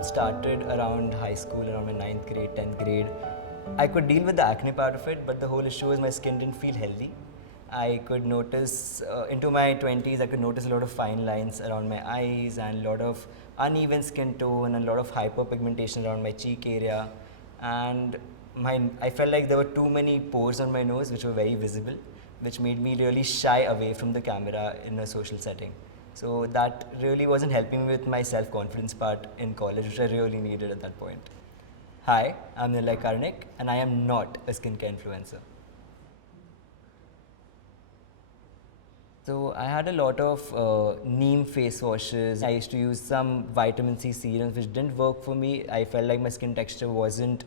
problem started around high school, around my 9th grade, 10th grade. I could deal with the acne part of it, but the whole issue was my skin didn't feel healthy. I could notice, into my 20s, I could notice a lot of fine lines around my eyes and a lot of uneven skin tone and a lot of hyperpigmentation around my cheek area. And I felt like there were too many pores on my nose which were very visible, which made me really shy away from the camera in a social setting. So that really wasn't helping me with my self-confidence part in college, which I really needed at that point. Hi, I'm Nilay and I am not a skincare influencer. So I had a lot of neem face washes. I used to use some vitamin C serums which didn't work for me. I felt like my skin texture wasn't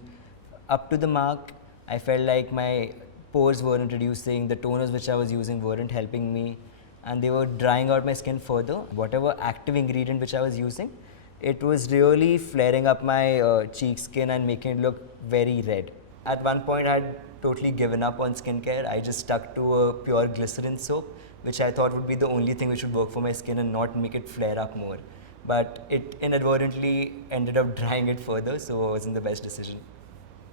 up to the mark. I felt like my pores weren't reducing, the toners which I was using weren't helping me, and they were drying out my skin further. Whatever active ingredient which I was using, it was really flaring up my cheek skin and making it look very red. At one point I had totally given up on skincare. I just stuck to a pure glycerin soap, which I thought would be the only thing which would work for my skin and not make it flare up more. But it inadvertently ended up drying it further, so it wasn't the best decision.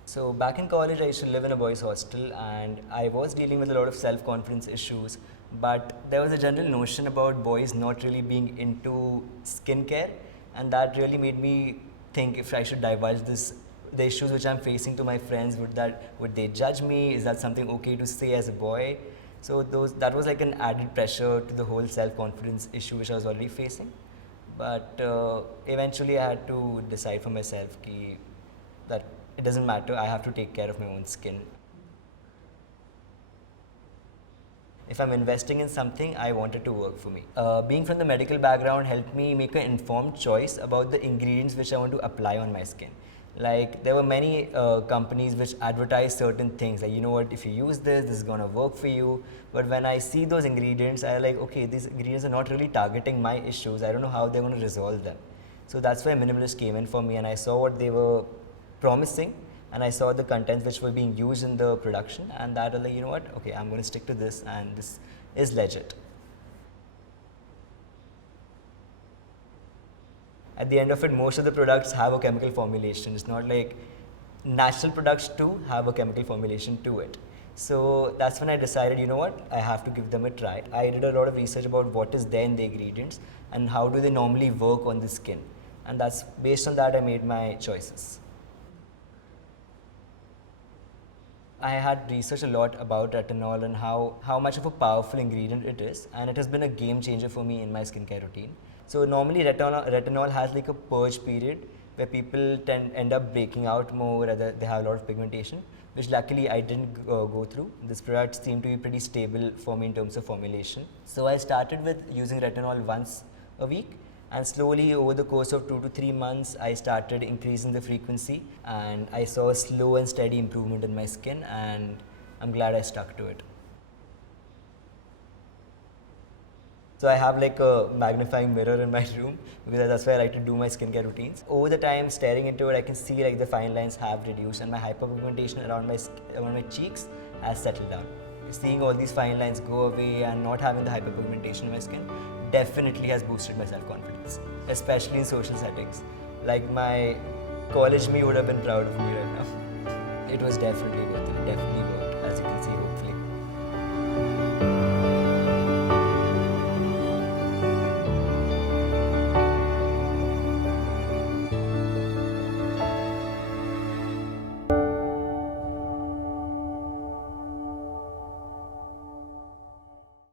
So back in college, I used to live in a boys' hostel and I was dealing with a lot of self-confidence issues, but there was a general notion about boys not really being into skincare, and that really made me think if I should divulge the issues which I'm facing to my friends, would they judge me? Is that something okay to say as a boy? So that was like an added pressure to the whole self-confidence issue which I was already facing. But eventually I had to decide for myself that it doesn't matter, I have to take care of my own skin. If I'm investing in something, I want it to work for me. Being from the medical background helped me make an informed choice about the ingredients which I want to apply on my skin. Like, there were many companies which advertise certain things, like, you know what, if you use this is gonna work for you. But when I see those ingredients, I'm like, okay, these ingredients are not really targeting my issues. I don't know how they're gonna resolve them. So that's where Minimalist came in for me, and I saw what they were promising, and I saw the contents which were being used in the production, and that was like, you know what, okay, I'm gonna stick to this, and this is legit. At the end of it, most of the products have a chemical formulation. It's not like natural products too have a chemical formulation to it. So that's when I decided, you know what, I have to give them a try. I did a lot of research about what is there in the ingredients and how do they normally work on the skin. And that's based on that I made my choices. I had researched a lot about retinol and how much of a powerful ingredient it is, and it has been a game changer for me in my skincare routine. So normally retinol has like a purge period where people end up breaking out more, they have a lot of pigmentation, which luckily I didn't go through. This product seemed to be pretty stable for me in terms of formulation. So I started with using retinol once a week, and slowly over the course of 2 to 3 months, I started increasing the frequency, and I saw a slow and steady improvement in my skin, and I'm glad I stuck to it. So I have like a magnifying mirror in my room because that's where I like to do my skincare routines. Over the time, staring into it, I can see like the fine lines have reduced and my hyperpigmentation around my cheeks has settled down. Seeing all these fine lines go away and not having the hyperpigmentation in my skin definitely has boosted my self-confidence, especially in social settings. Like, my college me would have been proud of me right now. It was definitely worth it, definitely.